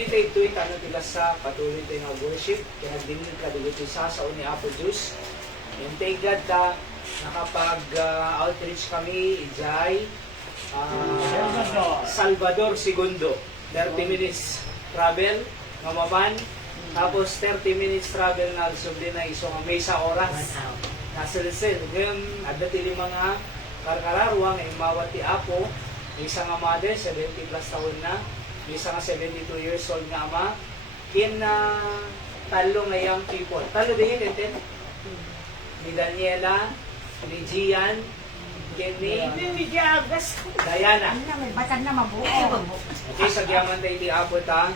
Ito'y tanong nila sa patuloy tayo ng worship. Kaya nagdinig ka dito sa ni Apple Juice. And thank God na nakapag-outreach kami, Ijay, Salvador Segundo. 30 minutes travel, Mamaban. Tapos 30 minutes travel na subli na iso nga may sa oras. Nasa Lisel. Ngayon, adatili mga karkararwa ng mawati Apo. May isang mother, 70 plus taon na. May isang 72 years old nga ama. Kin na talo nga young people. Talo din yun, ni Daniela, ni Gian, ni Diana. Batan na mabuo. Okay, sa giyaman tayo di abot ha.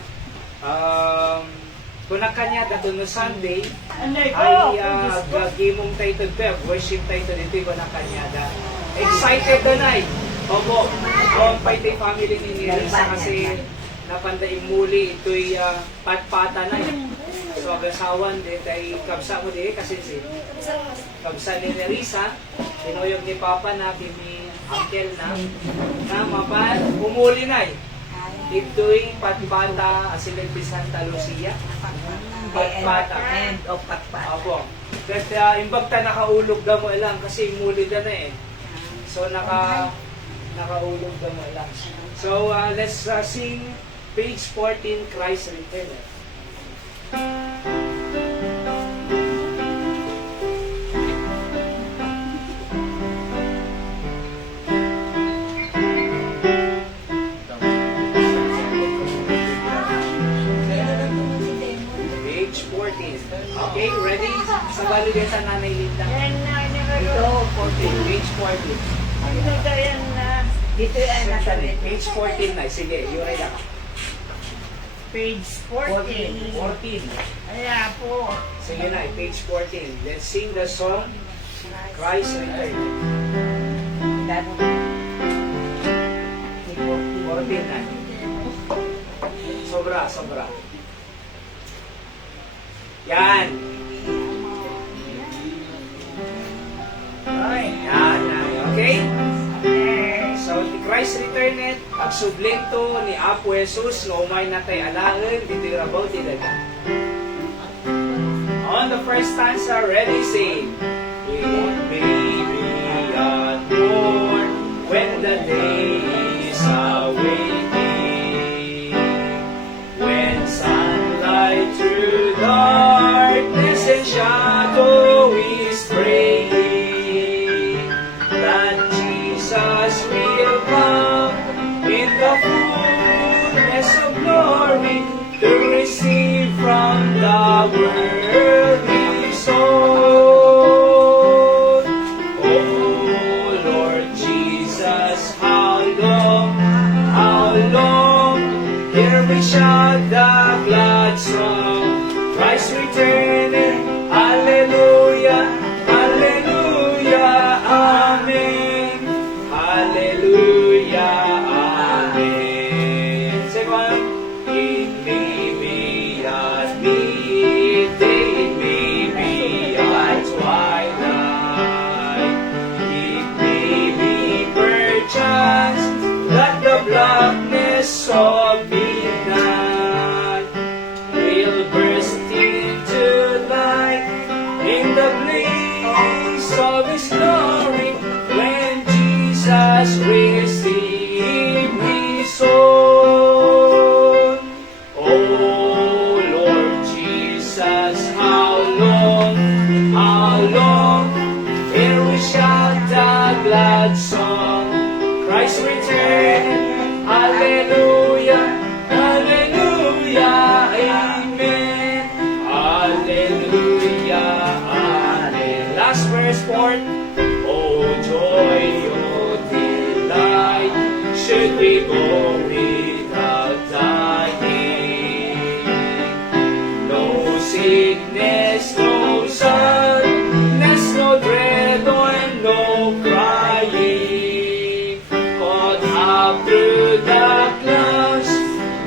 Kung nakanya dato no Sunday, ay gagimong tayo ito, worship tayo ito dito yung nakanya. Excited na na eh. Opo, kumpay tayo family ni Nirisa kasi napanday muli ito'y patpata na eh. So, agasawan din tayo kabsa mo din kasi si kabsa ni Nirisa, tinuyog ni Papa na, ni Uncle na mapan, umuli na eh. Ito'y patpata, Asilegbi Santa Lucia. Patpata. End of patpata. Opo. But imbag ta nakaulog na mo lang kasi muli na eh. So, nakaulog na mo lang. So, let's sing page 14, Christ Returned. Page 14. Okay, ready? Sa balo din sa Nanay Linda. Ito, 14. Page 14. Dito yan nasa rin. Page 14 na. Sige, you read ako. Page 14. 14. Ayan po. Sige na, page 14. Let's sing the song, Christ Returned. 14 na. Sobra. Yan. Yan. Okay? So, Christ Returned, agsubling to ni Apo Jesus, no umay na tayo alangan, dito yung rabaw, tilaga. On the first stanza, ready, sing. It may be born when the day is awaiting, when sunlight through darkness and shadow is praying, that Jesus will come in the fullness of glory to receive from the world His own. Oh Lord Jesus, how long, here we shout the glad song, Christ returned, Hallelujah, Hallelujah, Amen, Hallelujah, Amen. Say one, it may be at midday, it may be at twilight, it may be perchance that the blackness of midnight will burst into light in the blaze of His glory when Jesus received His own. Oh Lord Jesus, how long, here we shout the glad song, Christ returned, Hallelujah, Hallelujah, Amen, Hallelujah, Amen. Last verse, 4. Oh joy, oh delight, should we go without dying? No sickness, no sadness, no dread, or no crying. Caught up through the clouds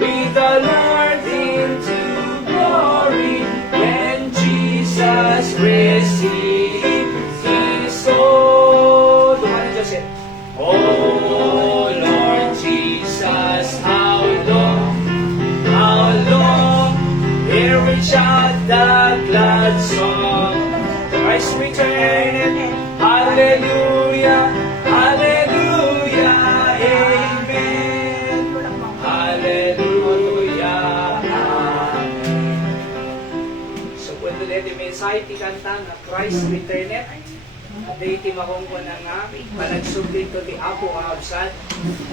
with the Lord into glory when Jesus received His own. Oh Lord Jesus, how long returneth. Hallelujah, hallelujah, amen. Hallelujah, amen. So, kung tuloy di mensahe, ti kanta na Christ returneth, at iti makong ko na nga, panagsublit to ti Apo kaabsat.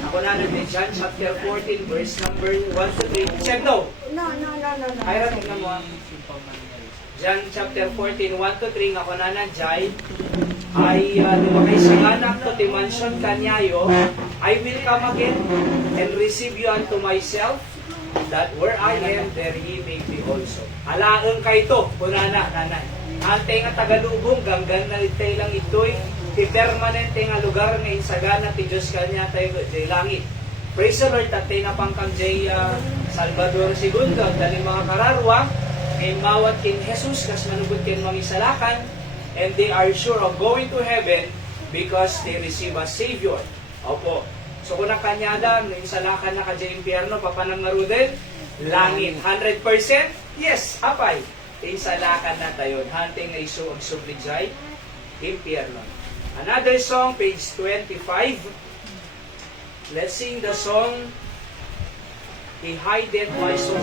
Ako na ni John chapter 14, verse number 1 to 3. Said no. No. Ay, rating na mo. John chapter 14, 1 to 3, ako na Jai, ay lumakay sa anak to ti mansion kanyayo, I will come again and receive you unto myself, that where I am, there ye may be also. Alaang kay to, kunana, nanay. Ante nga tagalubong, ganggan na litay lang ito'y, ti permanente nga lugar nga insagana ti Diyos kanya tayo di langit. Praise the Lord, tatay na pangkang jay Salvador II, dali mga kararwa, ngayon mawat kin Jesus, kas manubot kin mangisalakan, and they are sure of going to heaven because they receive a Savior. Opo. So kung nakanyada, nangisalakan na ka dyan impyerno, papanang narudin, langit. 100%? Yes, apay. Insalakan na tayo. Hunting ay iso ang sublijay, impyerno. Another song, page 25. Let's sing the song, He Hideth My Soul.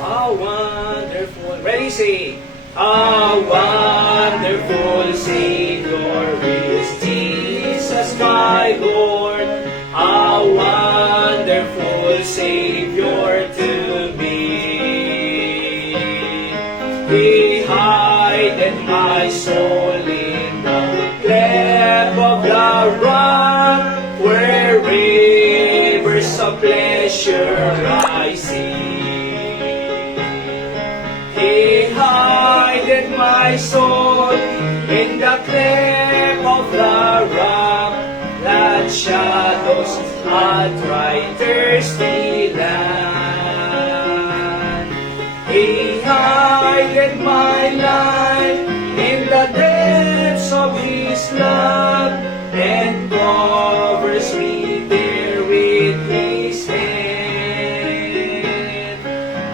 How wonderful. Ready, sing. A wonderful Savior is Jesus my Lord, a wonderful Savior to me. He hideth my soul in the cleft of the rock, where rivers of pleasure I see. He hideth my soul in the cleft of the rock, that shadows a dry, thirsty land. He hideth my life in the depths of His love, and covers me there with His hand,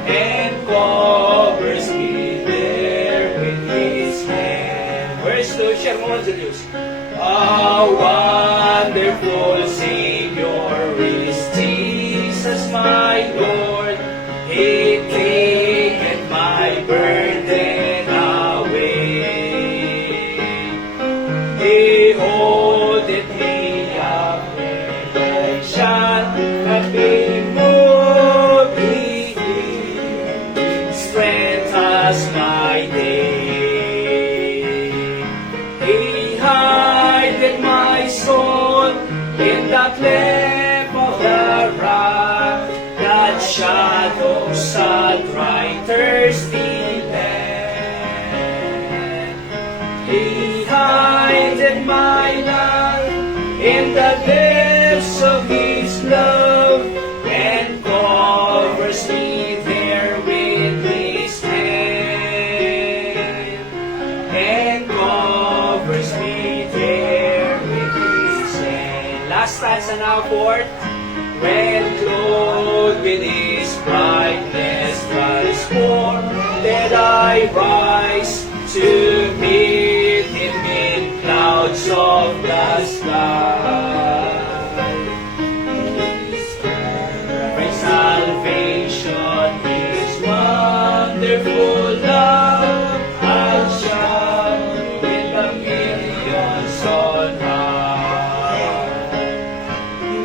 and covers me there with His hand. Verse 2, share mo, Julius. A wonderful Savior is Jesus my Lord. He taketh my burden away. He holdeth me up and I shall not be moved. He strengthens my day. He hideth my soul in the cleft of the rock, that shadows a dry, thirsty land. He hideth my life in the depths of His love, and covers me there with His hand, and covers me there with His hand. Last stanza now, fourth. When clothed with His brightness transformed, did I rise to meet Him in clouds of the sky. My salvation, His wonderful love, I'll shout with the millions on high.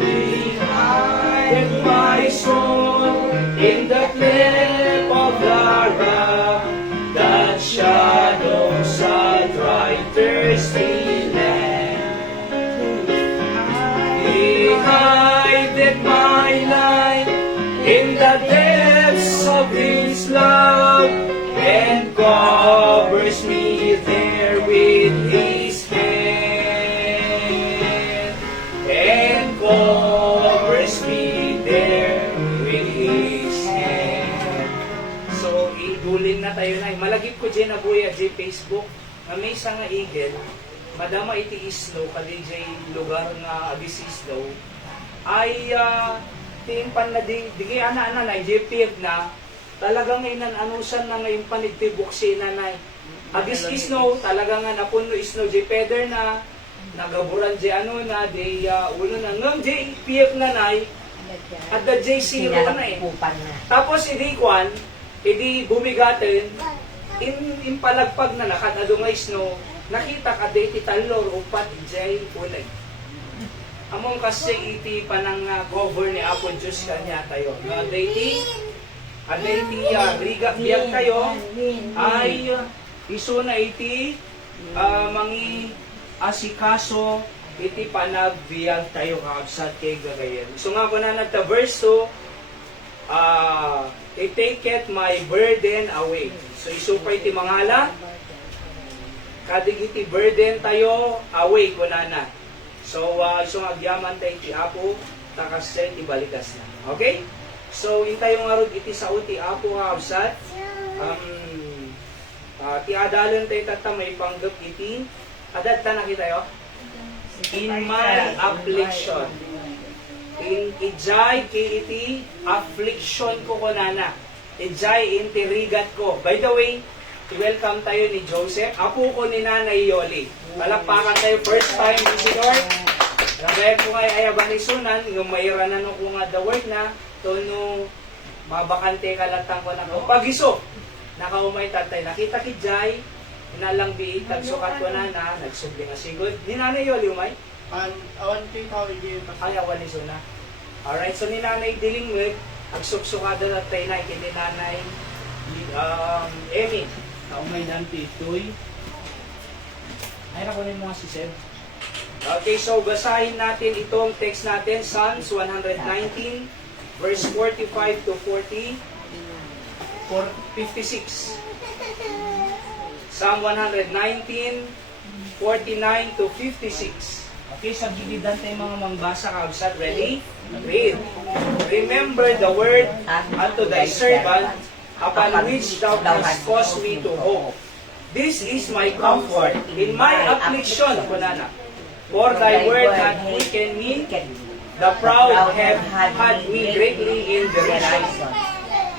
He hideth my soul in the cleft of the rock, that shadows a dry, thirsty land. He hideth my life in the depths of His love, and covers me there with His hand, and covers me there with His hand. So, idulin na tayo na. Malagip ko dyan na buya dyan Facebook, na may isang nga eagle, madama iti isno kadijay lugar nga abis isno ay tiimpan na di ana na JPF na talagang inanusan na ngayon panigtibok si nanay. Abis isno talagang nga napuno isno JPeder na nagaburan di ano na di ulo na ngam JPF nanay at the J0 na eh. Tapos hindi kwan, hindi bumigaten, impalagpag na nakadado nga isno, nakita ka iti talor upat jay ulay. Among kasi iti panang cover ni Apo Diyos kanya tayo. Nga iti riga biyag tayo ay iso na iti mangi asikaso iti panagbiag tayo kaabsat kay gagayan. So nga ko na nagta verse 2, I taketh my burden away. So isupay iti mangala, kadig iti burden tayo away ko na. So so agyaman tayo iti Apo, takas tayo iti balikas na. Okay? So intay nga rod iti sa uti Apo kaabsat, ti adalan tayo tatamay panggap iti, adad ta nakita yo? In my affliction. In ijay ki iti affliction ko kunana. Ijay inti rigat ko. By the way, welcome tayo ni Joseph. Apo ko ni Nanay Yoli. Palakpakan tayo first time visitor. Kaya ko kay ayaban ni Sunan, yung mayroon ko nga the word na, tono mabakante kalatang ko na ko. Pagiso, nakaumay tatay. Nakita ki Jay, inalang bi tagsukat ko na nagsubli nga sigod. Ni Nanay Yoli umay? Awan ko ikaw i-game. Ayawan ni Suna. Alright, so ni Nanay Dilingwig, agsubsukada na tayo na kini Nanay Emmy. Kaumay danti ito'y. Ay, nakunin mo nga si Seb. Okay, so basahin natin itong text natin, Psalms 119, verse 45 to 40, 56. Psalm 119, 49 to 56. Okay, sa gilidan tayo mga mangbasa kaabsat. Ready? Read. Remember the word unto thy servant, upon which thou hast caused me to hope. This is my comfort in my affliction, kunana. For thy word hath quickened me, the proud have had me greatly in derision.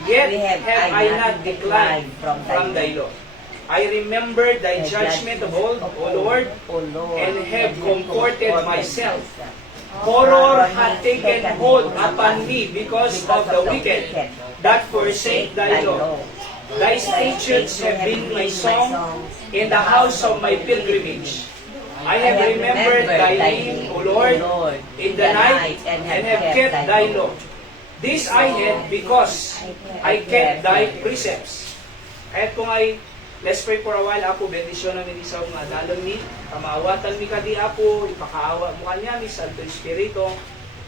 Yet have I not declined from thy law. I remember thy judgment of old, O Lord, and have comforted myself. Horror hath taken hold upon me because of the wicked that forsake thy law. Thy statutes have been my song in the house of my pilgrimage. I have remembered thy name, O Lord, in the night, and have kept thy law. This I had because I kept thy precepts. Kahit kung ay, let's pray for a while, Apo, bendisyon namin isaw mga dalon ni, kamawatan mi kadi Apo, ipakaawa mo kanya mi, Santo Espiritu,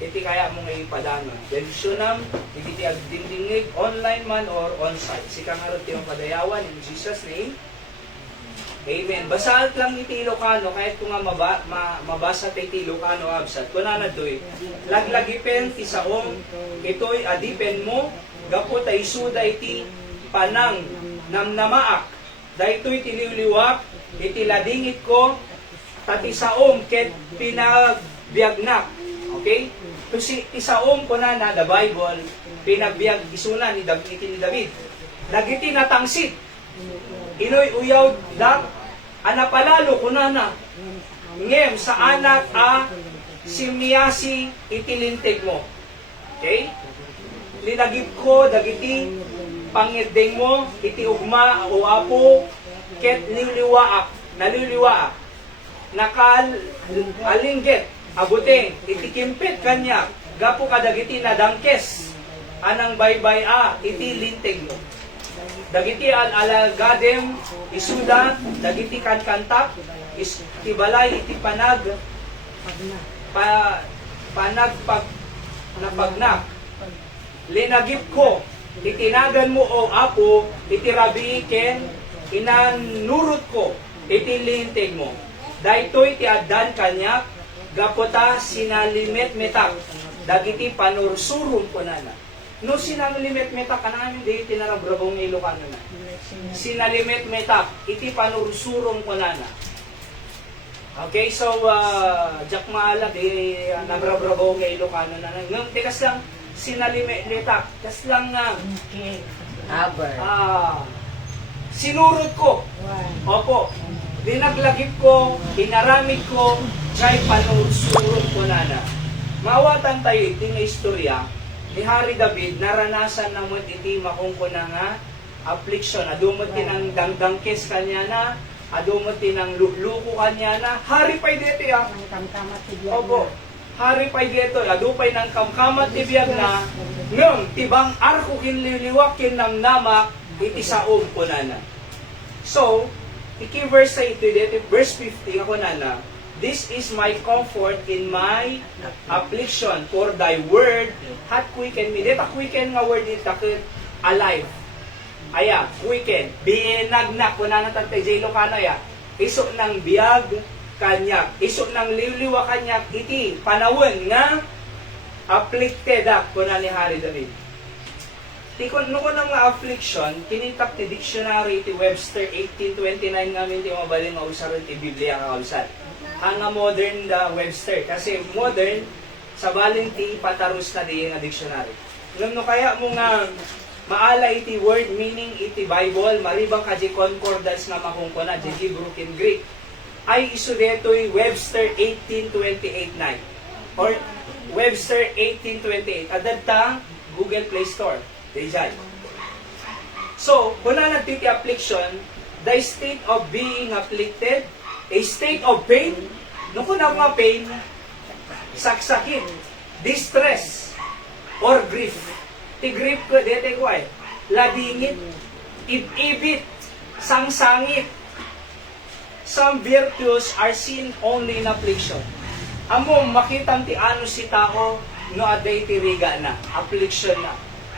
iti kaya mo nga ipadana. Bendisyon nam, iti agdindingig, online man or on-site. Sikang arot yung padayawan, in Jesus' name. Amen. Basahat lang iti Ilocano, kahit kung nga mabasa iti Ilocano absat. Kuna na do'y, laglagipen ti saong, ito'y adipen mo, gapo tayo suda iti panang namnamaak. Dahito'y tiliwliwak, iti ladingit ko, tati saom ket pinagbiagnak. Okay? Kasi isaom ko na the Bible, pinagbiag isuna ni David. Dagiti natangsit. Inoy uyaw dak, anapalalo ko na. Ngem sa anak simniyasi itilintig mo. Okay? Linagip ko, dagiti pangedeng mo, iti ugma o apo, ket naliliwaak, nakal alingget, abuteng, iti kimpit kanya, gapo kadagiti na dangkes, anang baybay iti lintig mo. Dagiti alagadem, isuda, dagiti kankantak, tibalay iti napagnak. Linagip ko, itinagan mo o apo, itirabi ken, inanurot ko, itilintig mo. Daytoy ti addan kanyak, gapota sinalimet metak, dagiti panursurum ko na. No sinalimet metak, kanang hindi tinarabrabong Ilocano na. Sinalimet metak, iti panursurum ko na. Okay, so, Jack Maalag, nabrabrago kay Ilocano na nang. Tikas lang, sinalimitak. Tikas lang nga, Okay. Aber. sinurot ko. One. Opo. Dinaglagip ko, inaramid ko, kay panurot ko na na. Mawatan tayo iti nga istorya ni Hari David, naranasan na mo iti makungko na nga affliction. Adumot tinang dangdangkes kanya na, adumot tinang luko kanya na. Hari pa'y dito ya. Ang kamkamat si Diana. Opo. Hari pa'y dito, adupay ng kamkamat tibiyag na, ngam, tibang arko kinliliwakin ng namak, iti saom ko na na. So, iki verse sa ito dito, verse 50, ako na na, this is my comfort in my affliction, for thy word hath quickened me. Dito quicken nga word dito, alive. Aya, quicken. Binagnak, kuna na tantay, J. Locano ya. Iso ng biyag, kanyak. Iso ng liwliwa kanyak, iti, panawon nga, afflicted ako na ni Hari David. Tikon no ko ng mga affliction, kinitap ti dictionary ti Webster 1829 ngamin ti mabaling nga usaron ti Biblia nga usad. Ang nga modern da Webster kasi modern sa balin ti patarus na di nga dictionary. Ngam no kaya mo nga maala iti word meaning iti Bible maribang kaji concordance nga makungkuna di Hebrew ken Greek ay isu detoy Webster 1828.9 or Webster 1828 adadta Google Play Store. Dayjay. So, kung na nagtiti affliction, the state of being afflicted, a state of pain, no kung na mga pain, saksakit, distress, or grief. Ti grief ko, dete ko ay, ladingit, ibibit, sangsangit. Some virtues are seen only in affliction. Amo, makitang ti ano si tao, no aday ti riga na, affliction na.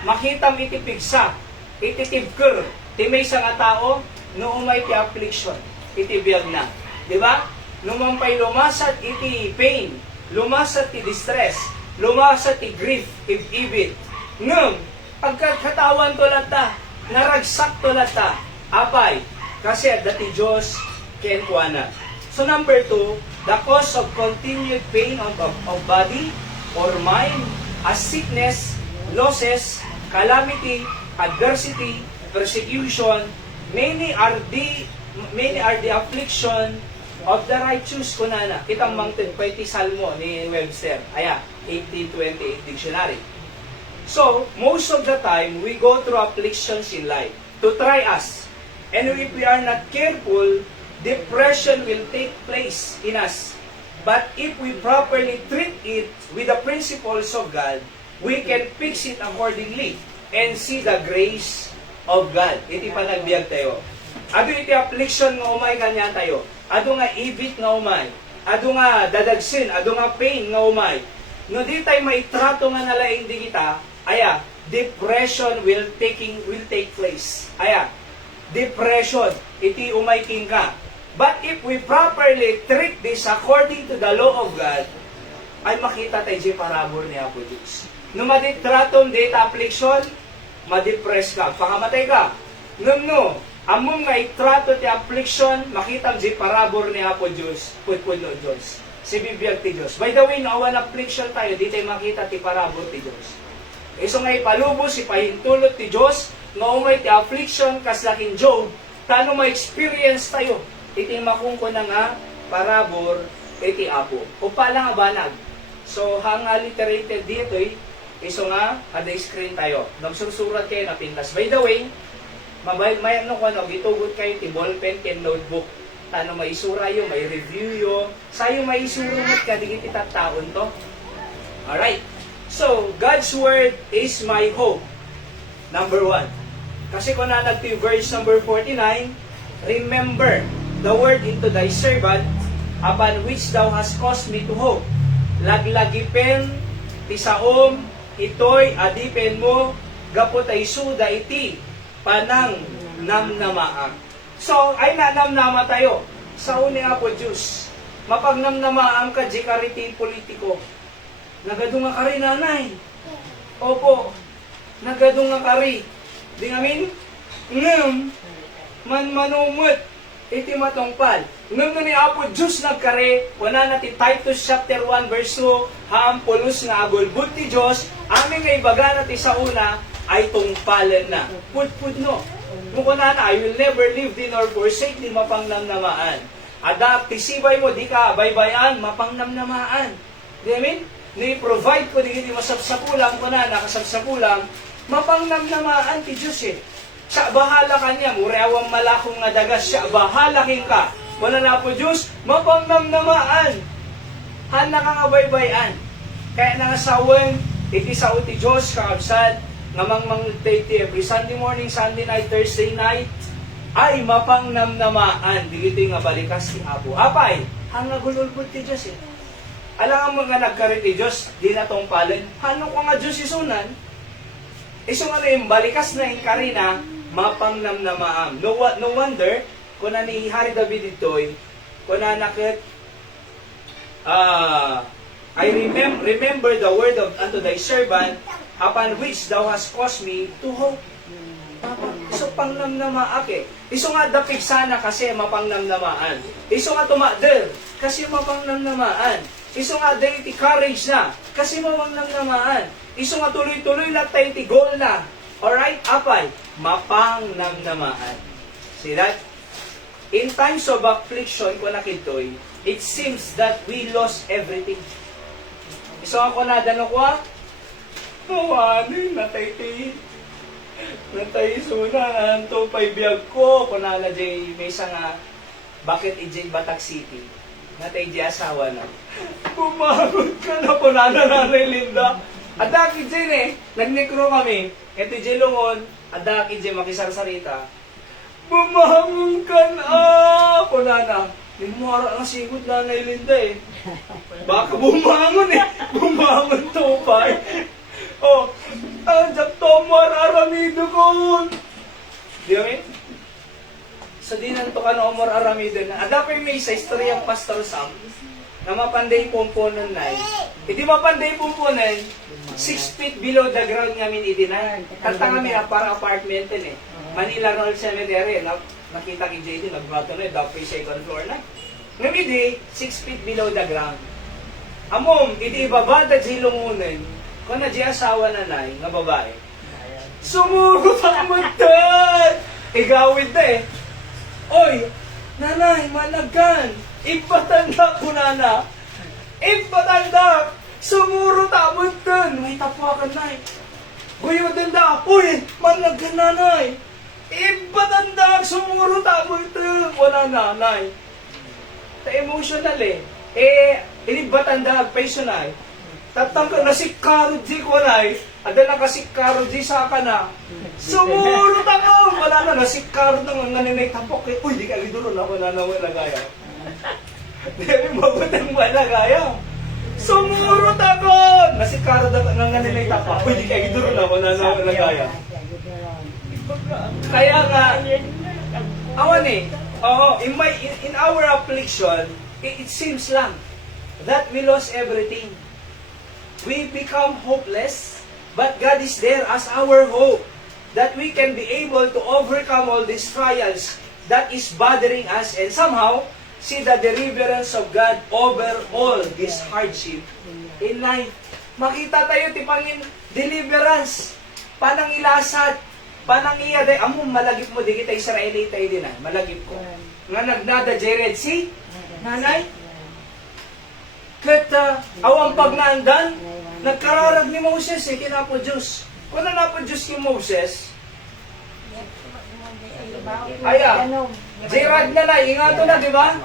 Makitam iti pigsa, iti tibker, ti may nga tao, no umay ti affliction, iti biyag na. Di ba? Numampay lumasat iti pain, lumasat ti distress, lumasat ti grief, ibibit. Ngam, pagkakatawan to lata, naragsak to lata, apay, kasi dati Diyos kenkuana. So number 2, the cause of continued pain of body or mind, as sickness, losses, calamity, adversity, persecution, many are the affliction of the righteous kunana. Kitang mangtid pa iti salmo ni Webster. Aya, 1828 dictionary. So, most of the time, we go through afflictions in life to try us. And if we are not careful, depression will take place in us. But if we properly treat it with the principles of God, we can fix it accordingly and see the grace of God. Iti panagbiag tayo. Ado iti affliction nga umay kanya tayo. Ado nga ibit nga umay. Ado nga dadagsin. Ado nga pain nga umay. No di tayo maitrato nga nalaing di kita, aya, depression will take place. Aya, depression. Iti umay king ka. But if we properly treat this according to the law of God, ay makita tayo di parabor ni Apo Diyos. No maditratom data affliction, ma-depress ka, pakamatay ka. No, among nga itrato ti affliction, makita di parabor ni Apo Diyos, putpuno Diyos. Si bibiyag ti Diyos. By the way, no awan affliction tayo, di tayo makita ti parabor ti Diyos. Iso nga ipalubos, ipahintulot ti Diyos, nga umay ti affliction, kaslaking Job, tano ma-experience tayo, iti makungko na nga parabor, iti Apo. O pala nga banag. So, hang alliterated dito iso nga, kada screen tayo. Nagsusurat kayo na pintas. By the way, may ano ko, gitugot kayo, ti ballpen, ken notebook. Tano may isura yo, may review yo. Sayo may isurungat ka, di kita taon to. Alright. So, God's Word is my hope. Number 1. Kasi kung nanagti verse number 49, remember the word into thy servant, upon which thou hast caused me to hope. Laglagipen, tisaom, ito'y adipen mo, gapot ay suda iti, panang namnamaang. So, ay nanamnama tayo. Sa uni nga po, Diyos, mapagnamnamaang ka, di kariti politiko. Nagadong nga kari, nanay. Opo, nagadong nga kari. Di ngamin, manumot, iti matungpal. Nung ni Apo Diyos nagkare, wana natin Titus chapter 1 verse 2, ham pulos nga agulbud ti Diyos, aming nga ibaga natin sa una, ay tungpalan na. Pud no. Kung na, I will never leave thee nor forsake thee, mapangnamnamaan. Adak, tisibay mo, di ka baybayan, mapangnamnamaan. Di amin? Ni-provide ko, di masapsapulang ko na, nakasapsapulang, mapangnamnamaan ti Diyos eh. Siya bahala kanya, mureawang malakong nga dagas, siya bahala king ka. Wala na po Diyos, mapangnamnamaan. Handa ka nga baybayan. Kaya nangasawan, iti sa uti Diyos, kakabsad, ngamang every Sunday morning, Sunday night, Thursday night, ay mapangnamnamaan. Digito nga balikas ti Apo. Apay, hanga gululbud ti Diyos eh. Alam nga nagkarit ti Diyos, di na tong palin. Hano ko nga Diyos isunan? Iso nga na yung balikas na yung karina, mapangnamnamaam. No wonder, kung na ni Hari David ito'y, kung na nakit, I remember the word of unto thy servant, upon which thou hast caused me to hope. Iso pangnamnamaak eh. Iso nga dapig sana kasi mapangnamnamaan. Iso nga tumader kasi mapangnamnamaan. Iso nga daily courage na kasi mapangnamnamaan. Iso nga tuloy-tuloy na tayo ti goal na. Alright? Apay, mapangnamnamaan. See that? In times of affliction, kung nakitoy, it seems that we lost everything. Iso ako na dano ko, natay sunan, to paibiyag ko, kunala jay, may isa nga, bakit ijay Batak City, natay jay asawa na, bumagot ka na, kunala nanay Linda, adak ijay nagnekro kami, eto ijay lungon, adak ijay makisarsarita, bumagot ka na, kunala, limara ang sigod nanay Linda eh, baka bumangon bumangon to pa oh, anjak tomar aramido ko. Di ba? Sa dinan to ka na Omar aramido na. Adapay may sa istoryang Pastor Sam na mapanday pomponon na Hindi mapanday pomponon, 6 feet below the ground ngamin idinay. Kanta kami para apartment eh. Manila Royal Cemetery. Nakita ki JD, nagbato na dapay second floor na. Ngamin 6 feet below the ground. Amom, iti ibabada jilungunan. Kung na di asawa na nai, nga babae, sumugot ang magdad! Igawid na eh. Oy, nanay, managan! Ipatanda ko nana! Ipatanda! Sumurot ang magdad! May tapuakan nai. Guyodin da! Uy, managan nanay! Ipatanda! Sumurot ang magdad! Wala nanay. Ta-emotional eh. Inibatanda, personal. Tatangka na si Karol G ko na Ada na si Karol G sa ka na. Sumurot ako! Wala na si Karol na nga nanay tapok eh. Uy, di ka liduro na wala na wala gaya. Di rin magutang wala gaya. Sumurot ako! Na si Karol na nga nanay tapok. Uy, di ka liduro na wala na wala gaya. Kaya nga, awan eh. In our affliction, it seems lang that we lost everything. We become hopeless, but God is there as our hope, that we can be able to overcome all these trials that is bothering us and somehow see the deliverance of God over all this hardship in life. Makita tayo tipangin deliverance, panang ilasad, panang iyaday, among malagip mo, di kita Israelita din malagip ko. Nga nagnada Jared, si nanay, kat awang pagnaandan, nagkararag ni Moses kinapo Diyos. Kung napo Diyos yung Moses, Gerard na ingato na, di ba?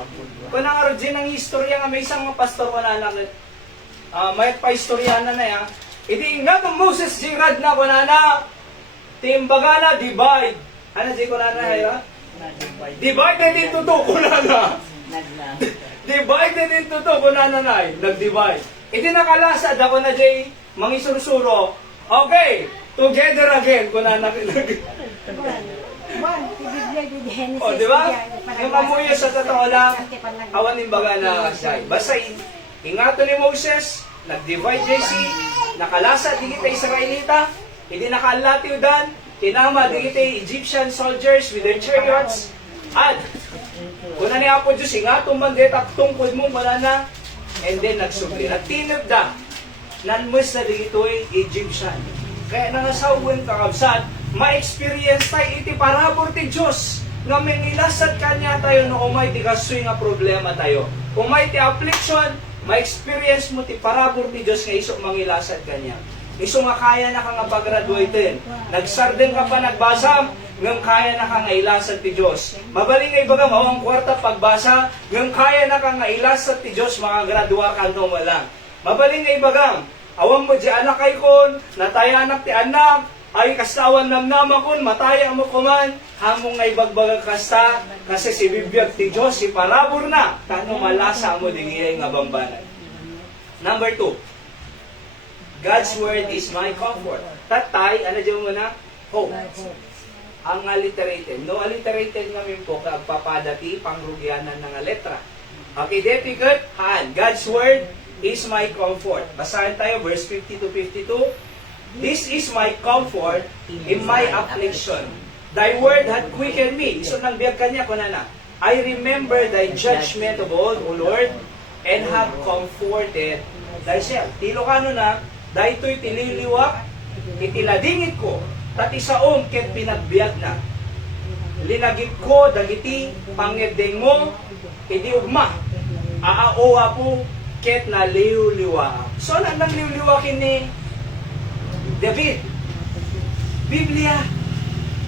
Kung ang origin ng istorya nga, may isang pastor wala na, may pa-istorya na ya. Hindi nga itong Moses, Gerard na, kunana, timbaga na, divide. Ano, di kunana, haya? Divide na din to, kunana. Divide na din to, kunana na, nag-divide. Hindi nakalasad ako na, Jay, mangisurusuro. Okay, together again, kunana, o, di ba? Yung mamuyo sa totoo lang, awan yung baga na kasay. Basta, ingato ni Moses, nag-divide JC, nakalasa, di kita Israelita, hindi nakalatiw dan, tinama, di kita Egyptian soldiers with their chariots, At, kuna ni Apo Diyos, nga tumandet at tungkod mo, na, and then nagsubli. At tinagda, nanmus na dito'y Egyptian. Kaya nangasawan kakabsat, ma-experience tayo iti parabor ti Diyos, nga may nilasad kanya tayo no umay ti kasoy nga problema tayo. Umay ti affliction, ma-experience mo ti parabor ti Diyos nga iso mangilasad kanya. Iso nga kaya na ka nga pag-graduaten. Nagsarden ka pa nagbasa, ngam kaya na ka nga ilasad ti Diyos. Mabaling ay baga mawang kwarta pagbasa, ngam kaya na ka nga ilasad ti Diyos, makagradua ka no malang. Mabaling ay baga, awang mo di anak ay kon, nataya anak ti anak, ay kasawan namnama kon, mataya mo kuman, hamong ngay bagbaga kasta, kasi si bibiyag ti Diyos, si parabor na, tano malasa mo dingiyay nga bambanan. Number 2, God's word is my comfort. Tatay, ano dyan mo na? Hope. Ang alliterated. No alliterated namin po, kagpapadati, pangrugyanan ng letra. Okay, dito good? Han. God's word is my comfort. Basahin tayo, verse 50 to 52. This is my comfort in my affliction. Thy word hath quickened me. Iso nang biyag kanya ko na. I remember thy judgment of old, O Lord, and have comforted thyself. Tilokano na, daytoy tililiwak, itiladingit ko, tati saom ket pinagbiag na. Linagit ko, dagiti, pangedeng mo, idi ugma, aaowa po, ket naliwliwa. So, nang liwliwakin ni David? Biblia.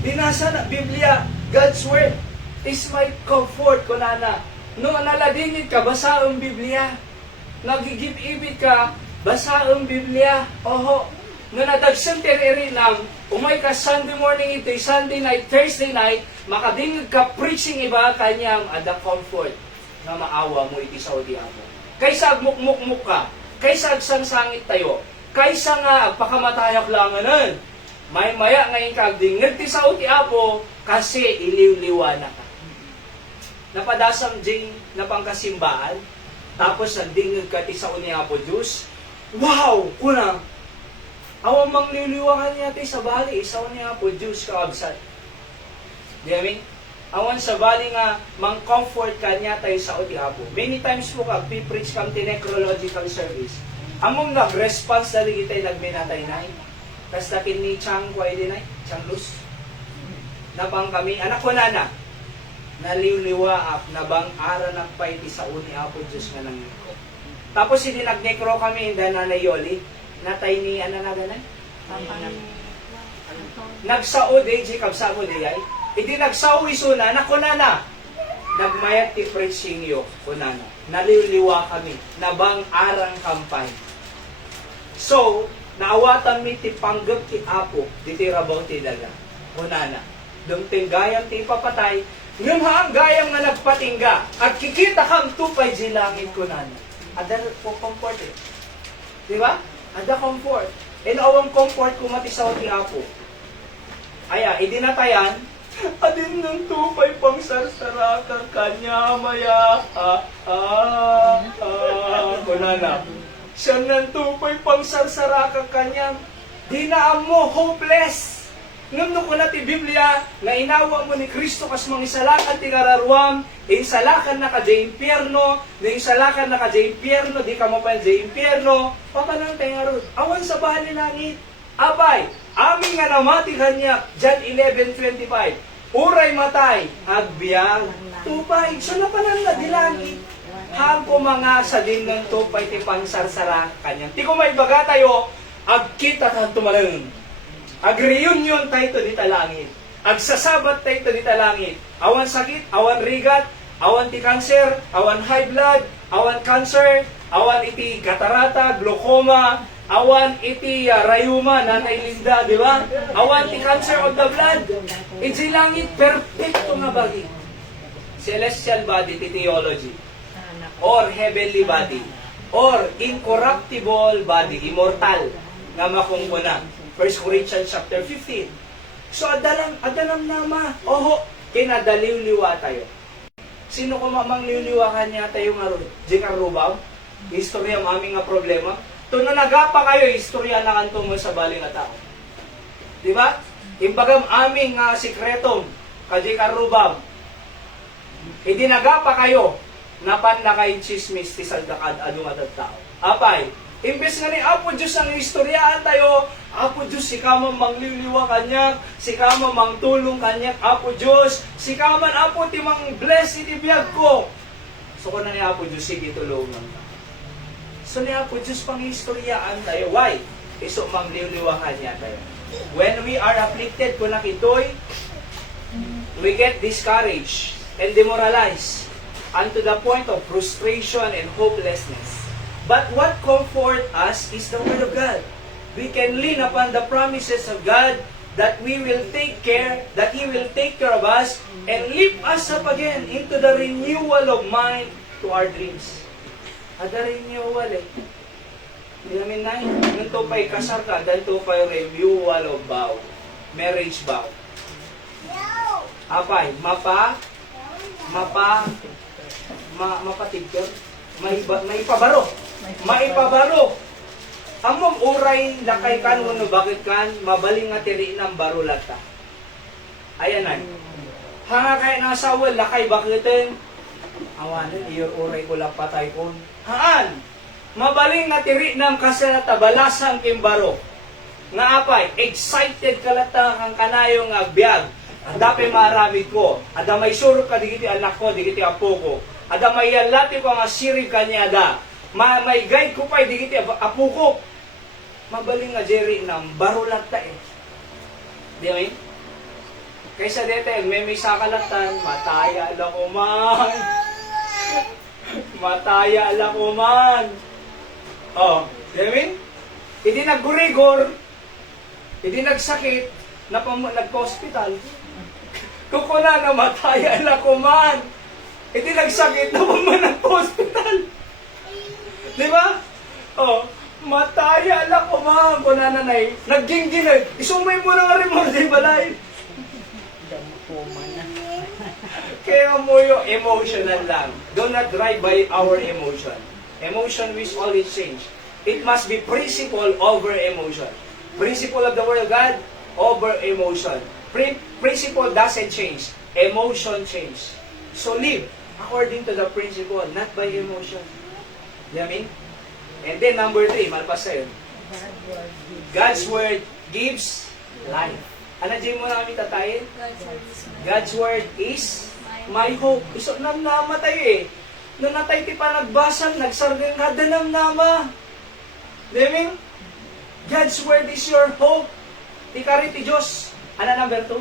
Binasa na, Biblia, God's Word is my comfort, kunana. No, naladingit ka, basa ang Biblia. Nagigib-ibig ka, basa ang Biblia. Oho, nga nadagsan tereri lang, umay ka Sunday morning ito, Sunday night, Thursday night, makadingig ka preaching iba kanyang ada comfort na maawa mo iti sa odi mo. Kaysa agmukmukmuk ka, kaysa agsangsangit tayo, kaysa nga agpakamatayak langanan, may maya ngayon ka agdingig ti sa odi apo, kasi iliw-liwa na ka. Napadasam ding napangkasimbaan, tapos nagdingig ka ti sa odi apo Diyos, wow! Kuna, awang mangliliwangan niya tayo sa bali, isaw niya po, Diyos kaabsat. Di amin? Awan sa bali nga, mang-comfort ka niya tayo sa oti apo. Many times po ka, pipreach kang necrological service. Among nag-response na rin tayo nagminatay na tas takin ni Chang Kway din ay, Chang Luz. Nabang kami, anak ko na, naliwliwaak, nabang aranak pa iti sa uni apo, Diyos nga nang ko. Tapos hindi nag-necro kami, hindi na nayoli. Natay ni, ano na ganun? Nagsao day, Jacob sa mo day ay. Hindi nagsao isuna, nakunana. Nagmayat ti preaching yo, kunana. Naliliwa kami, nabang arang kampay. So, naawatan mi ti panggap ti apo, di ti rabaw ti daga. Kunana. Dumting gayang ti papatay, ngumha ang gayang nga nagpatingga, at kikita kang tupay di langit kunana. Adal po comfort eh. Di ba? Ada comfort. And awang comfort kumatisaw ti apo. Aya, idinatayan, adin ng tupay pang sarsarakan kanya maya. Kunana. Siya ng tupay pang sarsarakan kanya. Di na mo, hopeless. Ngam ko na ti Biblia, na inawa mo ni Kristo kas mga isalakan ti kararuam, insalakan na ka di impyerno, na insalakan na ka di impyerno, di ka mo pa di impyerno, papanang tayo nga ron. Awan sa bahali langit. Abay, aming nga namati kanya, John 11:25, uray matay, agbiang, tupay, so na panang nga di langit. Hampo mga sa din ng tupay ti pangsarsara kanya. Ti ko may baga tayo, agkita kang tumalang. Ag-reunion tayo to dita langit. Agsasabat tayo to dita langit. Awan sakit, awan rigat, awan ti cancer, awan high blood, awan cancer, awan iti katarata, glaucoma, awan iti rayuma, nanay Linda, di ba? Awan ti cancer of the blood. Iti langit, perfecto nga bagi. Celestial body, ti theology. Or heavenly body. Or incorruptible body, immortal, nga makungkuna. 1 Corinthians chapter 15. So, adalam nama. Oho, kinadaliw-liwa tayo. Sino ko mamang liwliwakan niya tayo nga ron? Jika rubaw? Istorya ang aming nga problema. Ito na nagapa kayo, istorya na kanto mo sa baling nga tao. Diba? Imbagam aming nga sikretong, kajika rubaw. Idinaga pa kayo, napan na kay chismis ti saldakad adu nga tao. Apay, imbes nga ni Apo Diyos ang istoryaan tayo, Apo Diyos, si kaman mangliliwa kanyak, si kaman mangtulong kanyak, Apo Diyos, si kaman Apo ti mang bless iti biyag ko. So kung na ni Apo Diyos, sige tulungan ka. So ni Apo Diyos pang istoryaan tayo. Why? Iso mangliliwa kanya tayo. When we are afflicted, kung nakitoy, we get discouraged and demoralized unto the point of frustration and hopelessness. But what comfort us is the Word of God. We can lean upon the promises of God that we will take care, that He will take care of us, and lift us up again into the renewal of mind to our dreams. Ada renewal eh. Di namin na yun to pa'y kasar ka, dahil to pa'y renewal of vow. Marriage vow. Apay, mapatigter, maipabaro. Maipabaro. Amom uray lakay kan wano bakit kan mabaling nga tiri ng baro lata. Ayan ay. Hanga kay nasawa lakay bakitin. Awanan iyor uray ko lang patay kon. Haan. Mabaling nga tiri ng kasalata balasang kimbaro. Nga apay, excited kalata kang kanayo nga biyag. Adape marami ko. Ada may surok ka digiti anak ko, digiti apo ko. Ada may yalati ko nga sirig kanyada. May guide ko pa digiti apo ko. Mabaling nga Jerry ng barulata eh. Di ba yun? Kaysa dete, may sakalatan, mataya lang uman. Mataya lang uman. Oh, di ba yun? Hindi naggurigor, hindi nagsakit, nagpa-hospital. Kukuna na mataya lang uman. Hindi nagsakit, nagpa-hospital. Di ba? Oh, mataya lang uman ko na nanay. Naggingginag. Isumay mo na nga rin mo, di balay. Kaya mo yung emotional lang. Do not drive by our emotion. Emotion will always change. It must be principle over emotion. Principle of the Word of God over emotion. Principle doesn't change. Emotion change. So live according to the principle, not by emotion. You know what I mean? And then number 3, malpas sa'yo. God's Word gives life. Ano dyan mo namin tatayin? God's Word is my hope. Iso namnama tayo eh. Nung natay ti pa nagbasang, nagsargang kada namnama. Deming, God's Word is your hope. Di ka rin ti Diyos. Ano number 2?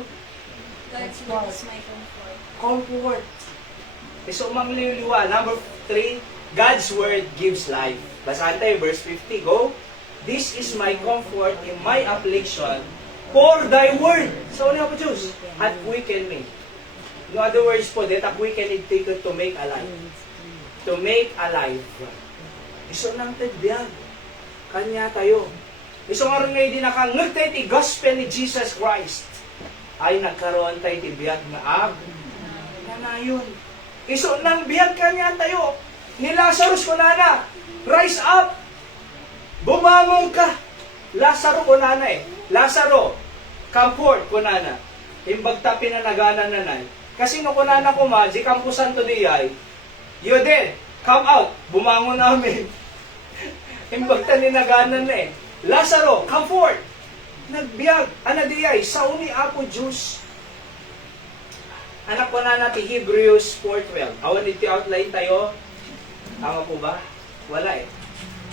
God's word is my comfort. Comfort. Iso mangliliwa. Number 3, God's Word gives life. Basahan tayo, verse 50. Go. This is my comfort in my affliction, for thy word. So, ano po, Diyos? At quicken me. In other words po, that quicken it to make alive. To make alive. Iso nang tedbiyag. Kanya tayo. Iso nga rin ngayon din nakangagtay ti gospel ni Jesus Christ. Ay nagkaroon tayo ti biyag na ag. Nanayon. Iso nang biyag kanya tayo. Ni Lazarus ko na. Rise up. Bumangon ka. Lazaro ko na eh. Lazaro, comfort ko na. Imbagta pinanaganan nanay. Kasi no ko na ko ma, di kampusan to di ay. You dead. Come out. Bumangon namin. Imbagta ninaganan na eh. Lazaro, comfort. Nagbiag. Ana di ay. Sauni ako Diyos. Anak ko na natin Hebrews 4:12. Awan iti outline tayo. Tama po ba? Wala eh.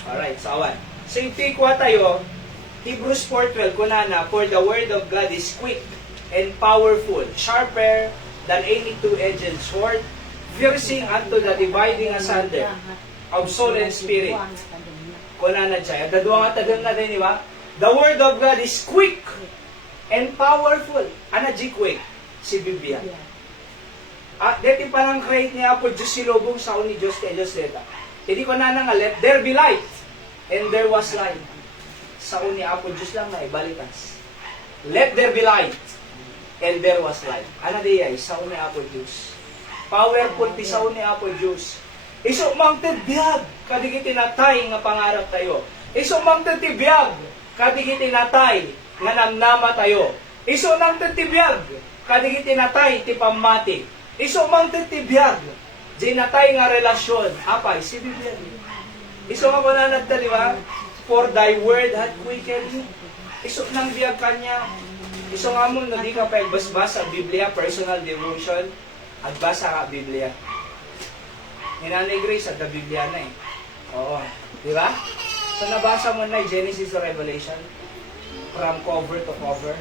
Alright, so awan. So iti kuha tayo, Hebrews 4:12, kunana, for the word of God is quick and powerful, sharper than any two-edged sword, piercing unto the dividing asunder of soul and spirit. Kunana siya. Dadwa nga tagal na din, di ba? The word of God is quick and powerful. Ana di quick? Si Biblia. Deti pa nang create niya po Diyos silubong sa ni Diyos kay Diyos deta. Hindi ko na nga, let there be light. And there was light. Sa uni Apo Diyos lang na ibalitas. Let there be light. And there was light. Ano di ay? Sa uni Apo Diyos. Powerful ti sa uni Apo Diyos. Iso mang tibiyag. Kadigiti natay nga pangarap tayo. Iso mang tibiyag. Kadigiti natay nga namnama tayo. Iso nang tibiyag. Kadigiti natay ti pamati. Iso mang titibiyag. Di natay nga relasyon. Apay, si Biblia. Iso nga pananagta, di ba? For thy word had quickened me. Iso nang biyag kanya. Iso nga mo, na di ka pa basbasa Biblia, personal devotion, at basa ka Biblia. Ni Nanay Grace, at the Biblia na eh. Oo. Di ba? So nabasa mo na Genesis to Revelation, from cover to cover,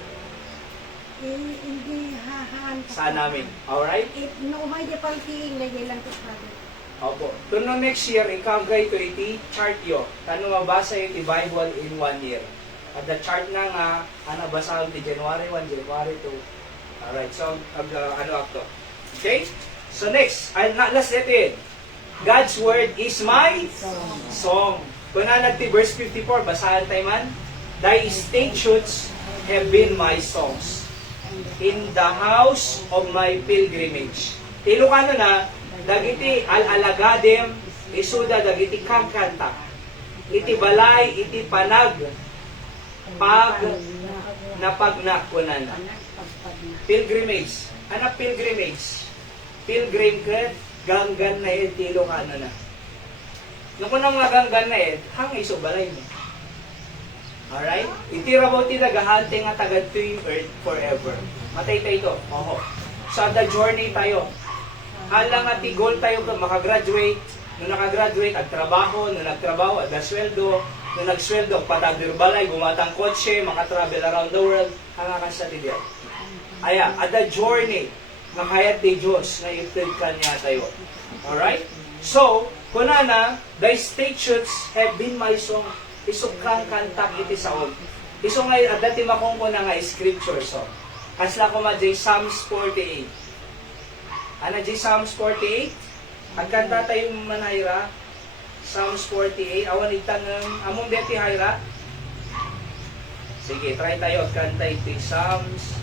Hindi hahan. sa namin. Alright? No, may di pang tiing, lagay lang ito sa Opo. To no next year, ikagay to iti chart yo. Tano mabasa yung ti Bible in 1 year. At the chart na nga, ano basa ti January 1, January 2. Alright, so, ano ako. Okay? So next, last natin. God's word is my song. Kung na nagti verse 54, basahan tayo man. Thy statutes have been my songs in the house of my pilgrimage. Ilocano na, dagiti alalagadem, isuda dagiti kagkanta. Iti balay, iti panag, pag napagnakunan. Pilgrimage. Anak pilgrimage. Pilgrim ka, ganggan na iti Ilocano na. Nung kunang mga ganggan na hang iso balay mo. Alright? Itira mo ti nagahante nga tagad to yung earth forever. Matay tayo ito. Oho. Sa the journey tayo. Alang at goal tayo ka makagraduate. Nung nakagraduate, agtrabaho. Nung nagtrabaho, agasweldo. Nung nagsweldo, patagdir balay, gumatang kotse, makatravel around the world. Hangakan sa tibiyan. Aya, at the journey, nakayat di Diyos na itid ka niya tayo. Alright? So, kunana, thy statutes have been my song. Isok kang kantak iti saon. Isok ngay, dati makong ko na nga scripture song. Kasla ko ma jay Psalms 48. Ana jay Psalms 48? At kanta tayo manayra. Psalms 48. Awan itan ng among beti hayra. Sige, try tayo at kanta iti Psalms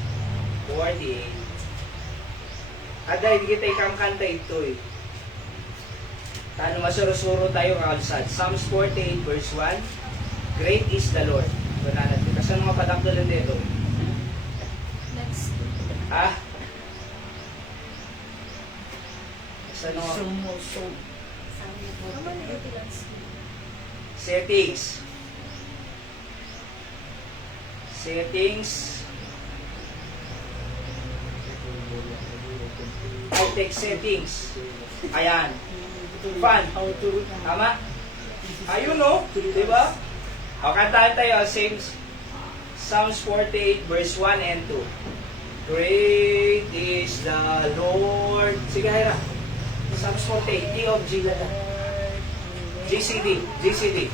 48. At dahil kita ikang kanta ito eh. Tano masurusuro tayo kalsad. Psalms 48 verse 1. Great is the Lord. Ito na natin. Kasi mga padakdalan dito. Let's Ha? Kasi Sumusog. Come on, let's settings. Settings. High-tech settings. Ayan. Fun. Tama? Ayun no? Diba? O, kantahan tayo. Same Psalms 48 verse 1 and 2. Great is the Lord. Sige, Hira. Psalms 48. T of G lang. GCD. GCD.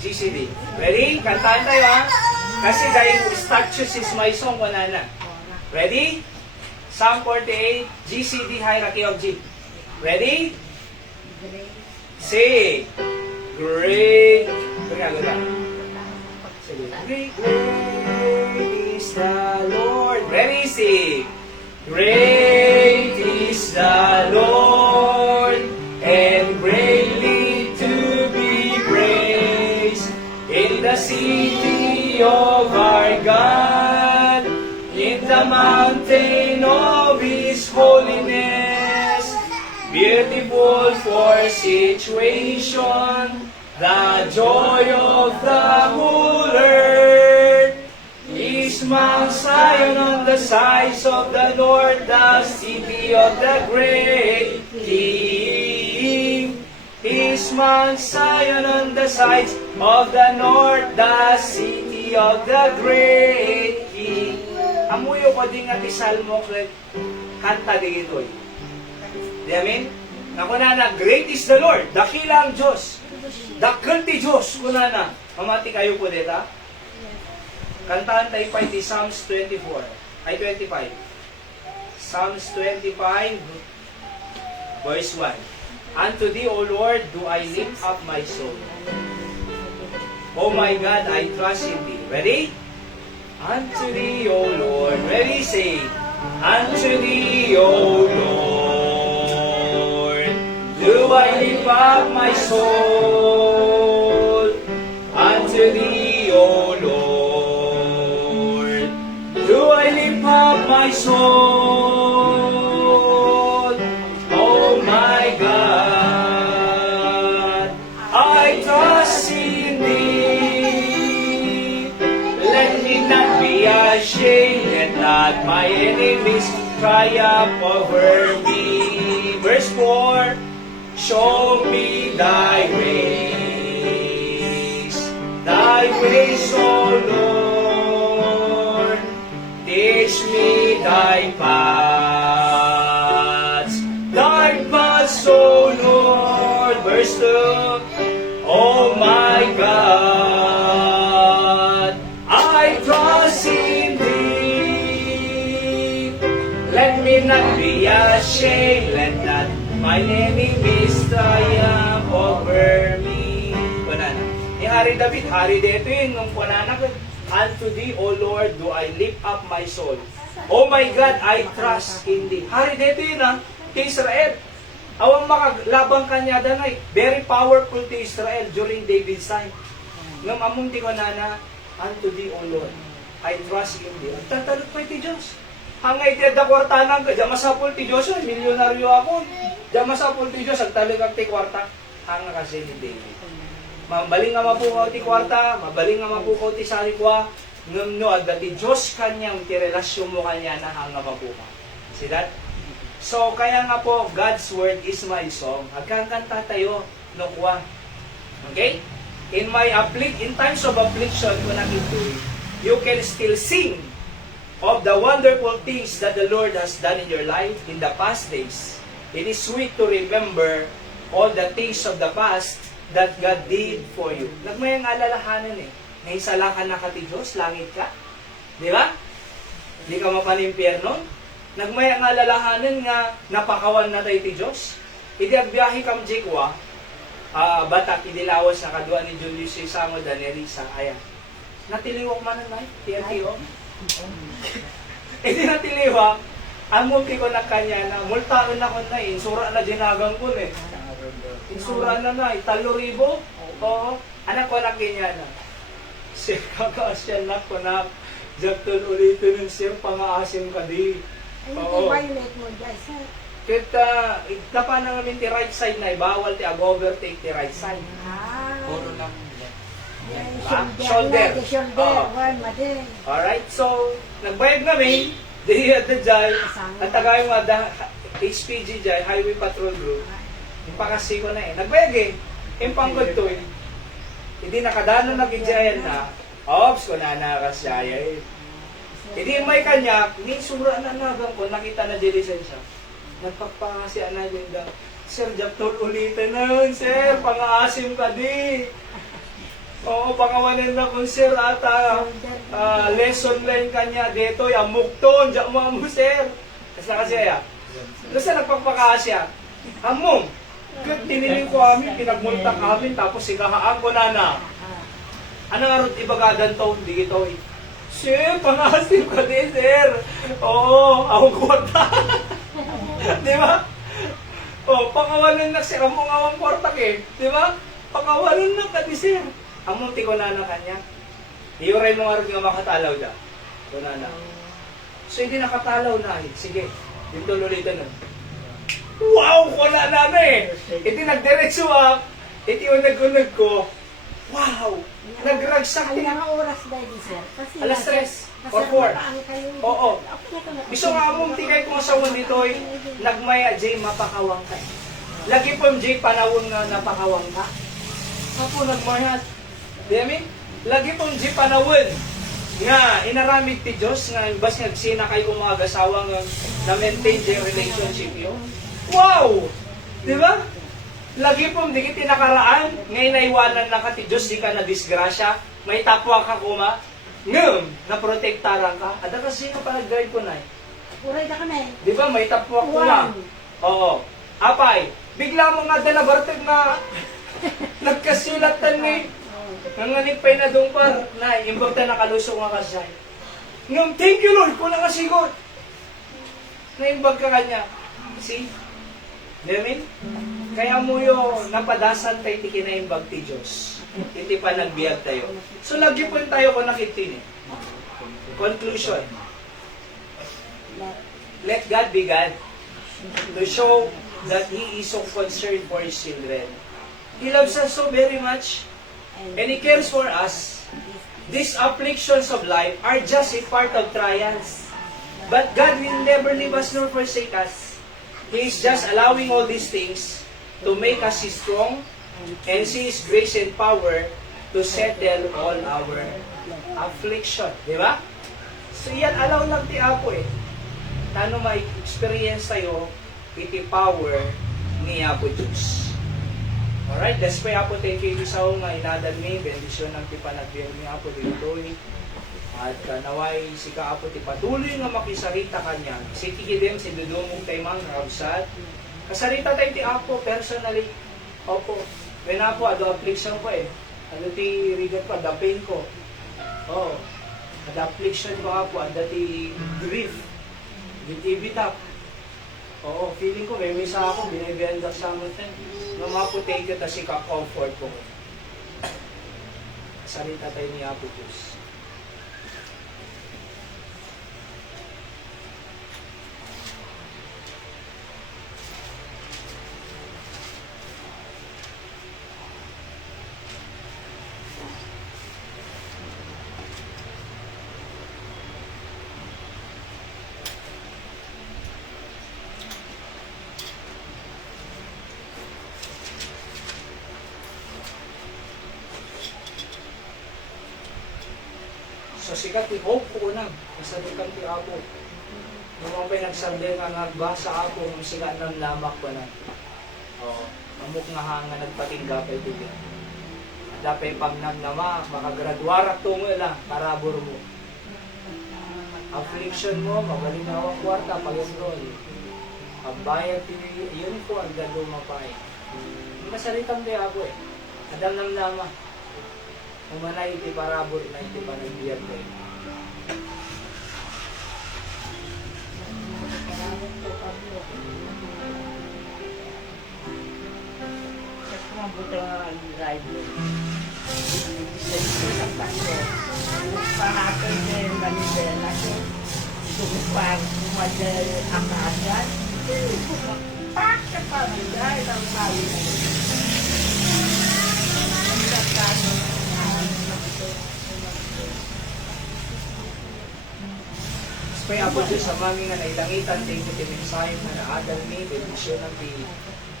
GCD. Ready? Kantahan tayo ha. Kasi dahil statutes is my song, wala na. Ready? Psalm 48, GCD, hierarchy of G. Ready? Say, great. Good. Sige. Great is the Lord. Ready? Say, great is the Lord, and greatly to be praised in the city of our God, in the mountain of His holiness, beautiful for situation, the joy of the whole earth is Mount Zion on the sides of the north, the city of the great King. Is Mount Zion on the sides of the north, the city of the great King. Amuyo ko din nga ti Salmo kanta di ito. Di amin? Nakunana, great is the Lord, dakila ang Diyos. Dakil ti Diyos, kunana. Mamati kayo po dita. Kantahan tayo pa iti Psalms 25. Psalms 25, verse 1. Unto thee, O Lord, do I lift up my soul. O my God, I trust in thee. Ready? Unto thee, O Lord. Ready? Say, unto thee, O Lord, do I lift up my soul. Unto thee, O Lord, do I lift up my soul. God, my enemies triumph over me. Verse 4, show me thy ways, O Lord. Teach me thy paths, O Lord. Verse 2, oh my God, I trust in thee. Let me not be ashamed, let not my enemies triumph over me. Kunan. Ni Hari David, Hari dito yun, nung kunanan ko, unto thee, O Lord, do I lift up my soul. Oh my God, I trust in thee. Hari dito yun kay Israel. Awang makalabang kanya danay. Very powerful to Israel during David's time. Ngam among ti kunana, unto thee, O Lord, I trust in thee. Ang tatalot pa ti Diyos. Hangay ti da kwartanan ka, diyan masapol ti Diyos, milyonaryo ako. Diyan masapol ti Diyos, agtalig ang ti kwarta. Hanga kasi ni David. Mabaling nga mapukaw ti kwarta, mabaling nga mapukaw ti sarikwa, ngam no, agda ti Diyos kanyang ti relasyon mo kanya na hanga mapukaw. See that? So, kaya nga po, God's Word is my song. Agkakanta tayo, nukwa. Okay? In times of affliction, kung nakituloy, you can still sing of the wonderful things that the Lord has done in your life in the past days. It is sweet to remember all the things of the past that God did for you. Nagmayang alalahanan Ngayon sala ka na ka ti Diyos, langit ka. Di ba? Di ka mapanimpyerno. Nagmayang alalahanan nga napakawan na tayo ti Diyos. Idi agbiyahe kam jikwa, batak idilawas na kadua ni Julius Isamo Daniel Isa. Ayan. Natiliwak man na TNTO. Idi natiliwak, among ti ko na kanya na, multaan na ko na insura na dinagang ko Insura na 3,000. Oo. Anak ko na kanya na. Sir, kakaasyan na ko na. Jaktol ulitin ng sir, pangaasim ka di. Hindi violate mo dyan, sir. Kita, pa na namin ti right side na, bawal ti overtake ti right side. Puro lang. Shoulder. Shoulder, one, madin. Alright, so, nagbayag namin, di at the jay, at tagay mo da HPG jay, Highway Patrol Group, yung pakasi ko na nagbayag yung panggod to hindi nakadano nag-jayan na, ops ko na nakasyaya Hindi may kanya, ni sura na nagang ko, nakita na di lisensya. Nagpapakasi na Linda, Sir, jaktol ulitin na yun, Sir, pang-aasim ka di. Oo, pangawanin na kung Sir, ata, lesson learn kanya, dito, amukton, dyan mo, Sir. Kasi nakasya, kasi nagpapakasya, among, tiniling ko amin, pinagmuntak amin, tapos sikahaan ko na. Ano nga rin ibagadan to, hindi ito Sir, pangasim ka di, Sir. Oo, awang kwarta. Di ba? O, pangawalan na, Sir. Among awang kwarta di ba? Pangawalan na ka di, Sir. Among tiko na kanya. Iuray mo nga rin nga makatalaw da. Ito na. So, hindi nakatalaw na. Sige, dito ulitin nun. Wow, wala na Iti nagdiretso iti unag-unag ko. Wow! Nagragsak Ang mga oras dahil, sir. Kasi Alas 3 or 4. Oo. Gusto nga mong tigay kung sa dito nagmaya Jay mapakawang ka. Lagi po Jay panawon nga napakawang ka. Ako nagmayat. Demi? Lagi po Jay panawon nga inaramid ti Diyos nga bas nagsina kayo mga gasawa nga na-maintain the relationship yun. Wow! Di ba? Lagi po, di kita nakaraan, ngayon naiwanan na ka ti Diyos, di ka na disgrasya, may tapwa ka kuma, ngum, naprotektaran ka, ada kasi nga panag-drive ko na Uray na kami. Di ba, may tapwa kuma. Oo. Apay, bigla mo nga dalabartag na nagkasulatan ni, nanganipay na dumpar, na, imbag na nakalusok nga kasay. Ngum, thank you Lord, kung nakasigot. Naimbag ka kanya. See? Amen? Kaya mo yung napadasan tayo ti kinaimbag ti Diyos. Hindi pa nagbiyag tayo. So, lagi po tayo kung nakitin Conclusion. Let God be God. To show that He is so concerned for His children. He loves us so very much. And He cares for us. These afflictions of life are just a part of trials. But God will never leave us nor forsake us. He is just allowing all these things to make us strong and see His grace and power to settle all our affliction. Di ba? So yan, alaw lang ti Apo eh. Tano may experience tayo, iti power ni Apo Diyos. Alright, that's why Apo, thank you sa nga inadan mi, bendisyon ng ti panagbiyan ni Apo dito eh. At naway si Kaapo ti patuloy nga makisarita kanya. Si Kikidem, si Dudumong Taymang, Rabsat. Kasarita tayo ti Apo, personally. Opo, when Apo, ado affliction ko eh. Ano ti rigat ko, ada pain ko. Oo. Ada affliction ko Apo, ada ti grief. Bitibitap. Oo, feeling ko, may misa ako, binibiyanda sa amin. No, Apo, thank you, tas ika-comfort ko. Kasarita tayo ni Apo Diyos. So sikat ti hope ko na, kasadukan ti Apo. Nung mga pinagsabi nga nagbasa ako, nung sikat ng lamak ko na. Amok nga hanga nagpatingga pa ito din. Dapay pagnamnama, makagraduarak tungo lang, karabor mo. Affliction mo, magaling na ang kwarta, pag-enroll. Pagbayad ti uniform, gado mapay. Masalitang di Apo eh. Adam ng lama. Umanay iti parabor na iti panagbiyan ko eh. Kasi mabuti nga ang driver. Isang tango. Pahatay din Manila ko. Sumupang kumadal ang agad. Paksa pa rin dahil ang sabi na yun. Ang lakano Kay Apo Diyos sa mami nga nailangitan, thank you ti mensahe nga naadal mi, bendisyon ng ti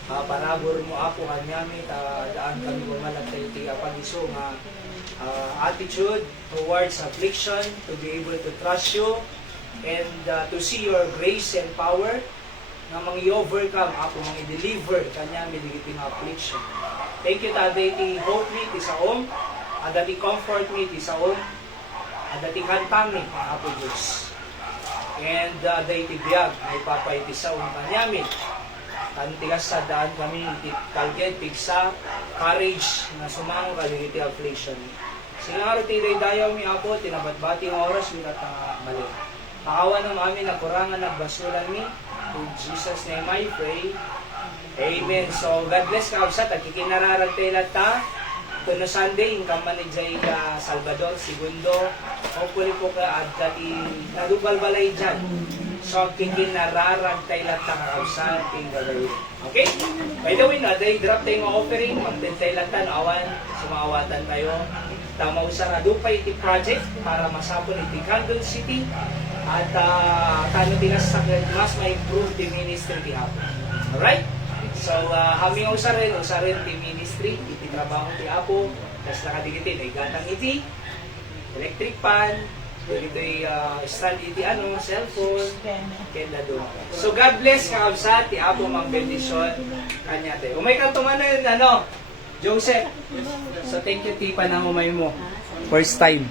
parabor mo Apo kanyami, daan kami bumalag tayo ti apagiso nga attitude towards affliction, to be able to trust you, and to see your grace and power, nga mang-i-overcome Apo, mang-i-deliver kanyami digiting affliction. Thank you Taday ti hope mi, ti saom, ada ti comfort mi, ti saom, ada ti kantami, Apo Diyos. And day ti biyag ay papaytisaw ng kanyami. Tantigas sa daan kami iti kalget, tigsa, courage na sumango kaling iti affliction. Sinaro ti dayaw mi Apo, tinabatbati ng oras mi at mali. Pakawan ng amin na kurangan nagbasulan mi. In Jesus' name I pray. Amen. So God bless ka absat at ikinararantay lang ta. Kuno Sunday, yung kamanijay ka Salvador, Segundo, hopefully po ka at dati nadubalbalay dyan. So, kikinararagtay lang ta kakausan, tinggalay. Okay? By the way, naday drop tayo mga offering, magtintay lang ta, awan, sumawatan tayo. Tama usang adupay iti project para masapon iti Candle City at tano tinas sa mas ma-improve the ministry di hapon. Alright? So, haming usarin ti ministry, iti trabaho ti Apo, tas nakadigitin ay gatang iti, electric pan, iti stand iti cellphone, kenda do. So, God bless kakabsa, ti Apo mang bendisyon kanya tayo. Umay kang tumanan, Joseph. So, thank you ti panangumay mo. First time.